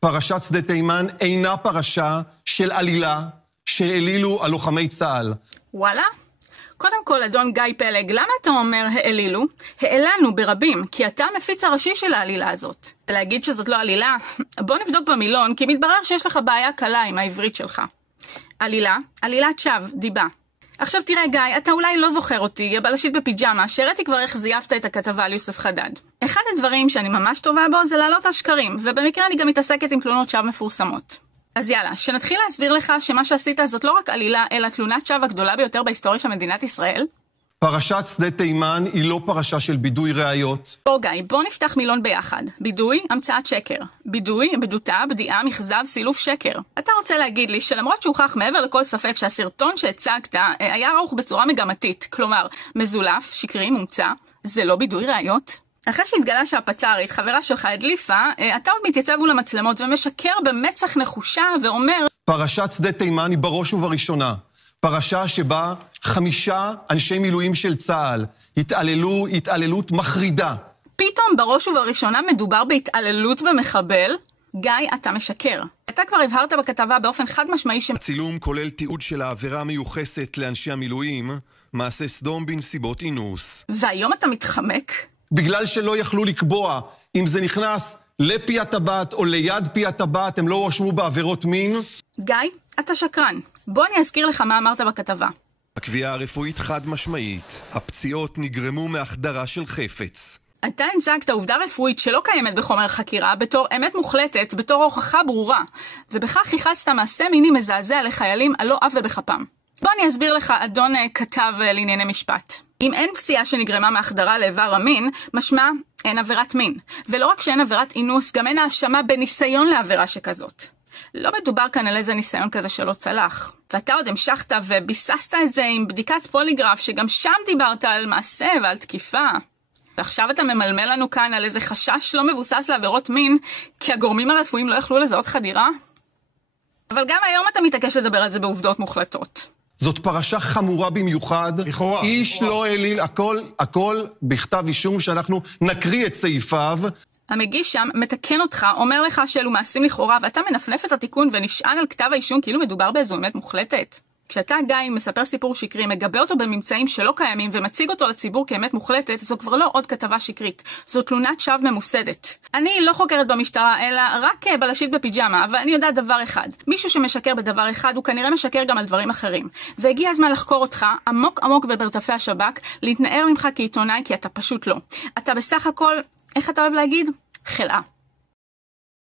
פרשת שדה תימן אינה פרשה של עלילה שהעלילו על לוחמי צה"ל. וואלה? קודם כל, אדון גיא פלג, למה אתה אומר העלילו? העלנו ברבים, כי אתה המפיץ הראשי של העלילה הזאת. להגיד שזאת לא עלילה? בוא נבדוק במילון, כי מתברר שיש לך בעיה קלה עם העברית שלך. עלילה, עלילת שווא, דיבה. עכשיו תראה גיא, אתה אולי לא זוכר אותי, הבלשית בפיג'מה, שהראיתי כבר איך זייפת את הכתבה על יוסף חדד. אחד הדברים שאני ממש טובה בו זה לעלות על שקרים, ובמקרה אני גם מתעסקת עם תלונות שווא מפורסמות. אז יאללה, שנתחיל להסביר לך שמה שעשית זאת לא רק עלילה, אלא תלונת שווא הגדולה ביותר בהיסטוריה של מדינת ישראל. פרשת שדה תימן היא לא פרשה של בידוי ראיות. בוא גיא, בוא נפתח מילון ביחד. בידוי, המצאת שקר. בידוי, בדותה, בדיעה, מכזב, סילוף שקר. אתה רוצה להגיד לי שלמרות שהוכח מעבר לכל ספק שהסרטון שהצגת היה ערוך בצורה מגמתית, כלומר, מזולף, שקרי, מומצא, זה לא בידוי ראיות? אחרי שהתגלה שהפצ"רית, חברה שלך הדליפה, אתה עוד מתייצב מול המצלמות ומשקר במצח נחושה ואומר... פרשת שדה תימן היא בראש ובראשונה. פרשה שבה 5 אנשי מילואים של צה"ל התעללו התעללות מחרידה. פתאום בראש ובראשונה מדובר בהתעללות במחבל? גיא, אתה משקר. אתה כבר הבהרת בכתבה באופן חד משמעי הצילום כולל תיעוד של העבירה מיוחסת לאנשי המילואים, מעשה סדום בנסיבות אינוס. והיום אתה מתחמק? בגלל שלא יכלו לקבוע אם זה נכנס לפי הטבעת או ליד פי הטבעת, הם לא רשמו בעבירות מין. גיא, אתה שקרן. בוא אני אזכיר לך מה אמרת בכתבה. הקביעה הרפואית חד משמעית. הפציעות נגרמו מהחדרה של חפץ. אתה הצגת עובדה רפואית שלא קיימת בחומר חקירה בתור אמת מוחלטת, בתור הוכחה ברורה, ובכך ייחסת מעשה מיני מזעזע לחיילים על לא אף ובכפם. בוא אני אסביר לך, אדון כתב לענייני משפט. אם אין פציעה שנגרמה מהחדרה לאיבר המין, משמע אין עבירת מין. ולא רק שאין עבירת אינוס, גם אין האשמה בניסיון לעבירה שכזאת. לא מדובר כאן על איזה ניסיון כזה שלא צלח. ואתה עוד המשכת וביססת את זה עם בדיקת פוליגרף, שגם שם דיברת על מעשה ועל תקיפה. ועכשיו אתה ממלמל לנו כאן על איזה חשש לא מבוסס לעבירות מין, כי הגורמים הרפואיים לא יכלו לזהות חדירה? אבל גם היום אתה מתעקש לדבר על זה בעובדות מוחלטות. זאת פרשה חמורה במיוחד. לכאורה. איש לא העליל, הכל בכתב אישום שאנחנו נקריא את סעיפיו. המגיש שם מתקן אותך, אומר לך שאלו מעשים לכאורה, ואתה מנפנף את התיקון ונשען על כתב האישום כאילו מדובר באיזו אמת מוחלטת. כשאתה גיא מספר סיפור שקרי, מגבה אותו בממצאים שלא קיימים ומציג אותו לציבור כאמת מוחלטת, זו כבר לא עוד כתבה שקרית. זו תלונת שווא ממוסדת. אני לא חוקרת במשטרה, אלא רק בלשית בפיג'מה, אבל אני יודעת דבר אחד. מישהו שמשקר בדבר אחד, הוא כנראה משקר גם על דברים אחרים. והגיע הזמן לחקור אותך עמוק עמוק במרתפי השב"כ, להתנער ממך כעיתונאי, כי אתה פשוט לא. אתה בסך הכל, איך אתה אוהב להגיד? חלאה.